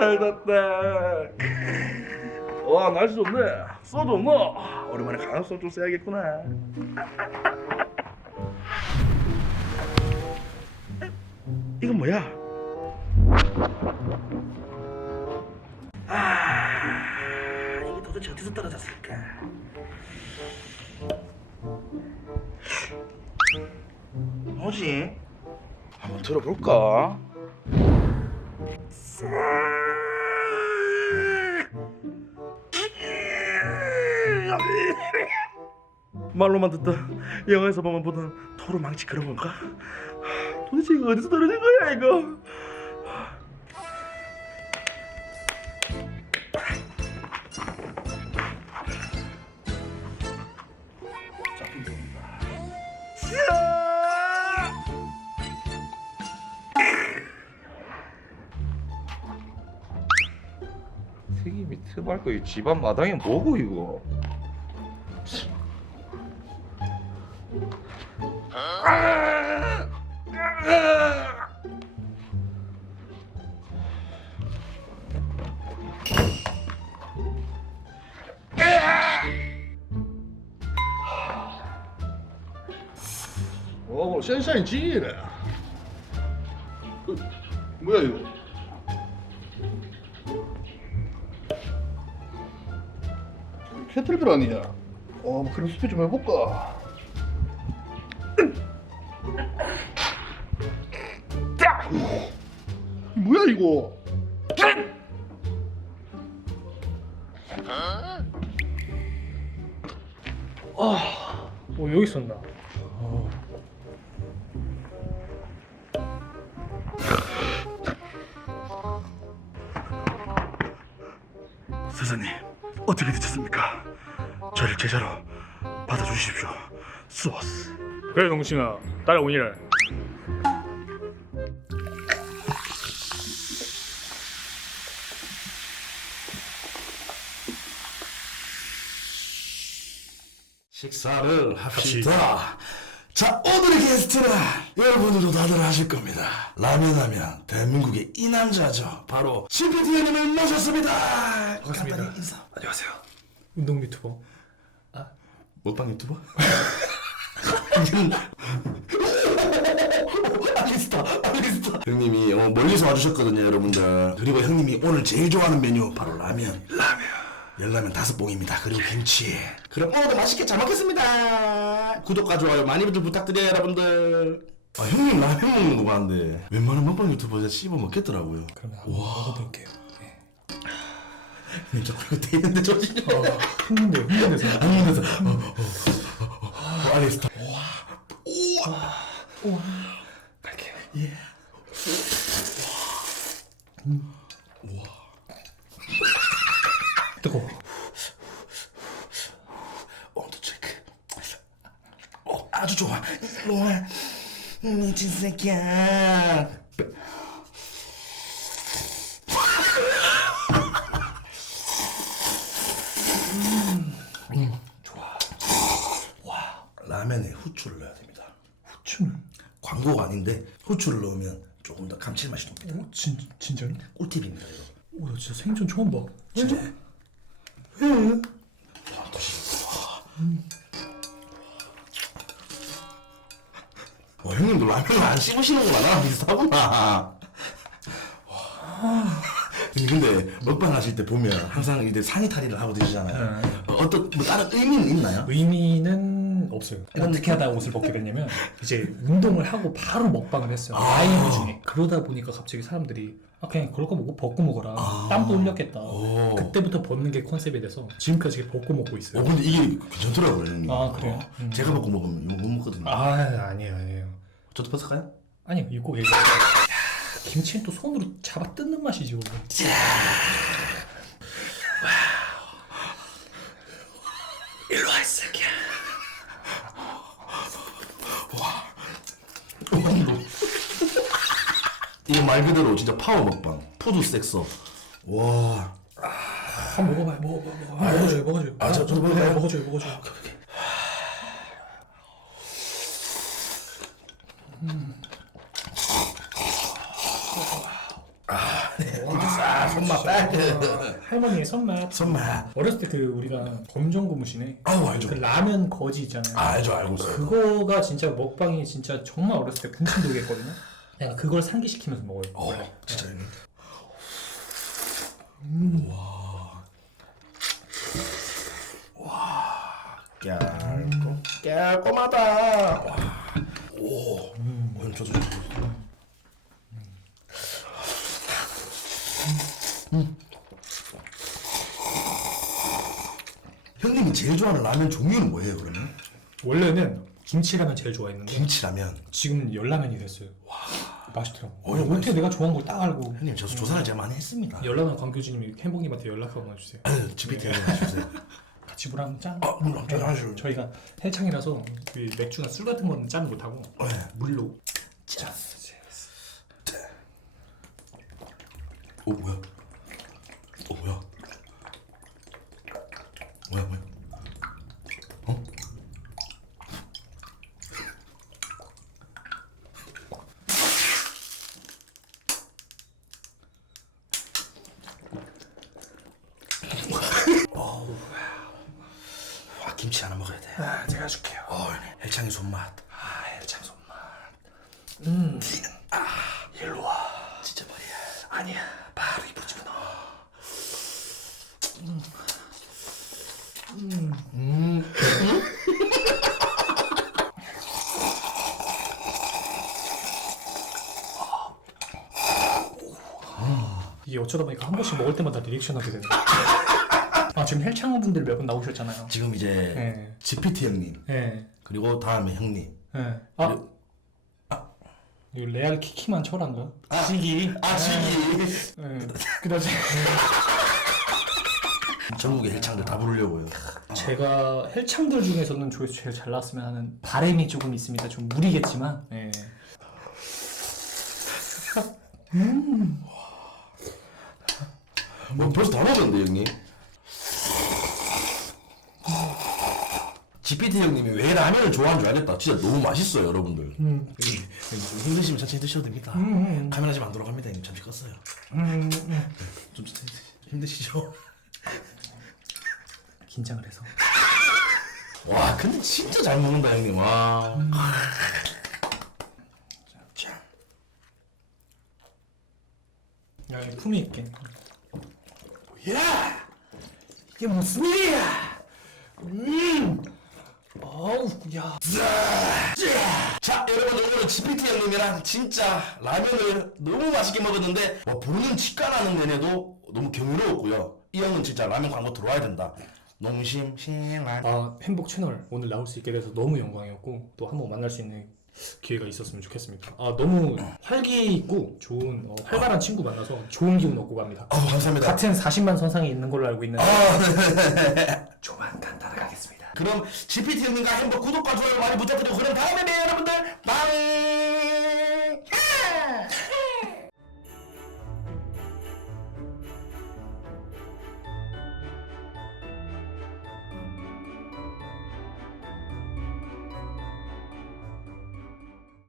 잘 잤다. 와 날씨 좋네. 소주 없노? 오랜만에 강한 소주 써야겠구나. 이건 뭐야? 아 이게 도대체 어디서 떨어졌을까? 뭐지? 한번 들어볼까? 말로만 듣다 영화에서만 보던 토르 망치 그런 건가? 도대체 이거 어디서 떨어진 거야 이거? 튀김이 트발거 이 집안 마당에 뭐고 이거? 오, 션샤인 찌네. 그, 뭐야 이거? 캐틀벨 아니야? 어, 뭐 그럼 스피 좀 해볼까? 뭐야 이거? 어 여기 있었나? 사장님, 어떻게 되셨습니까? 저를 제자로 받아주십시오. 소스. 그래 동신아 따라오니라 식사를 합시다. 자, 오늘의 게스트는 여러분들도 다들 아실 겁니다. 라면 하면 대한민국의 이 남자죠. 바로 CPT님을 모셨습니다. 반갑습니다. 간단히 인사. 안녕하세요. 운동 유튜버 먹방 유튜버? 형님이 어, 멀리서 와주셨거든요, 여러분들. 그리고 형님이 오늘 제일 좋아하는 메뉴 바로 라면. 라면. 열라면 다섯 봉입니다. 그리고 김치. 그럼 오늘도 맛있게 잘 먹겠습니다. 구독과 좋아요 많이들 부탁드려요, 여러분들. 아 형님 라면 먹는 거 봤는데 웬만한 먹방 유튜버 씹어 먹겠더라고요. 그럼 한번 먹어볼게요 저 그리고 돼 있는데 저진요. 흥분돼요 흥분돼서 아니면서 어, 어, 어, 어, 어, 알겠다. 갈게요 뜨거워 온도 체크. 어, 아주 좋아. 좋아. 미친 새끼야. 음, 좋아. 와, 라면에 후추를 넣어야 됩니다. 후추는 광고가 아닌데 후추를 넣으면 조금 더 감칠맛이 납니다. 어? 진, 진짜로? 꿀팁입니다, 이거. 오 나 진짜 생전 처음 봐 진짜. 와, 형님도 라면을 안 씹으시는구나. 나랑 비슷하구나. 와. 근데 먹방 하실 때 보면 항상 이제 상의 탈의를 하고 드시잖아요. 어, 어떤 뭐 다른 의미는 있나요? 의미는 없어요 어떻게 하다 옷을 벗게 됐냐면 이제 운동을 하고 바로 먹방을 했어요 라이브 중에 그러다 보니까 갑자기 사람들이 아 그냥 그럴 거 먹고 벗고 먹어라 땀도 흘렸겠다 오. 그때부터 벗는 게 컨셉이 돼서 지금까지 벗고 먹고 어, 있어요 근데 이게 괜찮더라고요. 아, 그래요? 어, 음. 제가 먹고 먹으면 이거 못 먹거든요. 아 아니에요 아니에요 저도 벗을까요? 아니요 이거 얘기 야, 김치는 또 손으로 잡아 뜯는 맛이지 원래 일로 와, 이 새끼야. 이거 말 그대로 진짜 파워 먹방. 푸드 섹서. 와. 한번 먹어봐요 먹어봐 먹어봐 아, 먹어줘요 먹어줘요 아, 저- 저 아, 먹어봐요. 먹어줘요 먹어줘요 아, 손맛 딱. 할머니의 손맛. 손맛. 어렸을 때 그 우리가 검정고무신에 아우 알죠. 그 라면 거지 있잖아요. 아, 알죠 알고 있어요. 그거가 진짜 먹방이 진짜 정말 어렸을 때 군침 돌겠거든요. 내가 그걸 상기시키면서 먹어요. 어. 진짜 형님. 와. 와. 깨알꼼 깨알꼼하다. 와. 오. 음. 형 저도 저도. 저도. 음. 형님이 제일 좋아하는 라면 종류는 뭐예요 그러면? 원래는 김치라면 제일 좋아했는데 김치라면. 지금 열라면이 됐어요. 와 맛있더라고. 어, 어떻게 맛있어. 내가 좋아하는 걸 딱 알고 형님 저 조사를 제가 많이 했습니다. 열라면 광교주님이 햄봉님한테 연락 한번 주세요. 아유, GPT 해주세요. 같이 물한 짠. 아, 물론 짠 하죠. 저희가 헬창이라서 이 맥주나 술 같은 거는 짠 못하고 네. 물로 짠. 어 뭐야? 어 뭐야? 뭐야 뭐야? 김치 하나 먹어야 돼. 아, 제가 해줄게요. 어, 헬창이 손맛. 아, 헬창 손맛. 음. 아, 일로 와. 진짜 말이야. 아니야. 바로 입으로 집어넣어. 이게 어쩌다 보니까 한 번씩 먹을 때마다 리액션 하게 되네. 아 지금 헬창 분들 몇 분 나오셨잖아요. 지금 이제 네. GPT 형님 네. 그리고 다음에 형님. 네. 아. 이거 레알 키키만 철한가? 시기. 아 시기. 네. 그다지. 전국의 헬창들 다 부르려고요. 제가 헬창들 중에서는 조회수 제일 잘 나왔으면 하는 바람이 조금 있습니다. 좀 무리겠지만. 네. 뭐 벌써 다 먹었는데 형님. GPT 형님이 왜 라면을 좋아하는 줄 알겠다. 진짜 너무 맛있어요, 여러분들. 음. 좀 힘드시면 천천히 드셔도 됩니다. 카메라 지금 안 돌아갑니다, 형님. 잠시 껐어요. 음. 좀 천천히 드시- 힘드시죠? 긴장을 해서. 와, 근데 진짜 잘 먹는다, 형님. 와. 자, 야, 이 품위 있게. 야! 이게 무슨 일이야? 음! 아우, 야. 자, 여러분 오늘은 GPT 형님이랑 진짜 라면을 너무 맛있게 먹었는데 와, 보는 직관하는 내내도 너무 경이로웠고요. 이 형은 진짜 라면 광고 들어와야 된다. 농심 신랑. 아, 행복 채널 오늘 나올 수 있게 돼서 너무 영광이었고 또 한번 만날 수 있는 기회가 있었으면 좋겠습니다. 아, 너무 활기 있고 좋은 어, 활발한 친구 만나서 좋은 기운 얻고 갑니다. 아, 감사합니다. 같은 40만 선상에 있는 걸로 알고 있는데 조만간 따라가겠습니다. 그럼 GPT 형님과 행복 구독과 좋아요 많이 부탁드리고 그럼 다음에 봬요 여러분들.